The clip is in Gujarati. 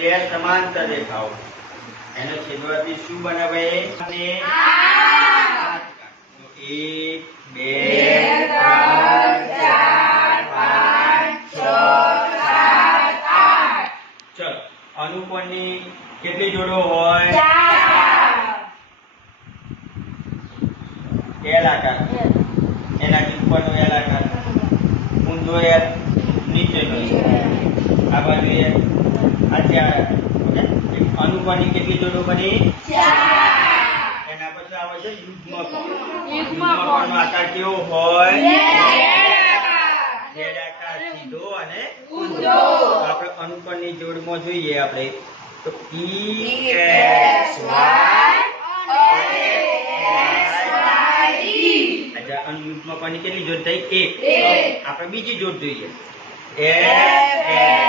બે સમાંતર રેખાઓ એનો છેદવાથી શું બનાવે એક, બે કેટલી જોડો હોય? એલ આકાર એનાથી ઉપરનો એલ આકાર ઊંધો એલ નીચેનો આ બાજુ એલ આ? એક કેટલી જોડો બની એના પછી આવે છે યુગ્મકોણનો આકાર કેવો હોય? સીધો અને આપણે અનુકોણની જોડમાં જોઈએ આપણે. તો ઈ એક્સ વાય અનુયુગ્મ કેટલી જોડ થઈ? એક. આપણે બીજી જોડ જોઈએ. F Y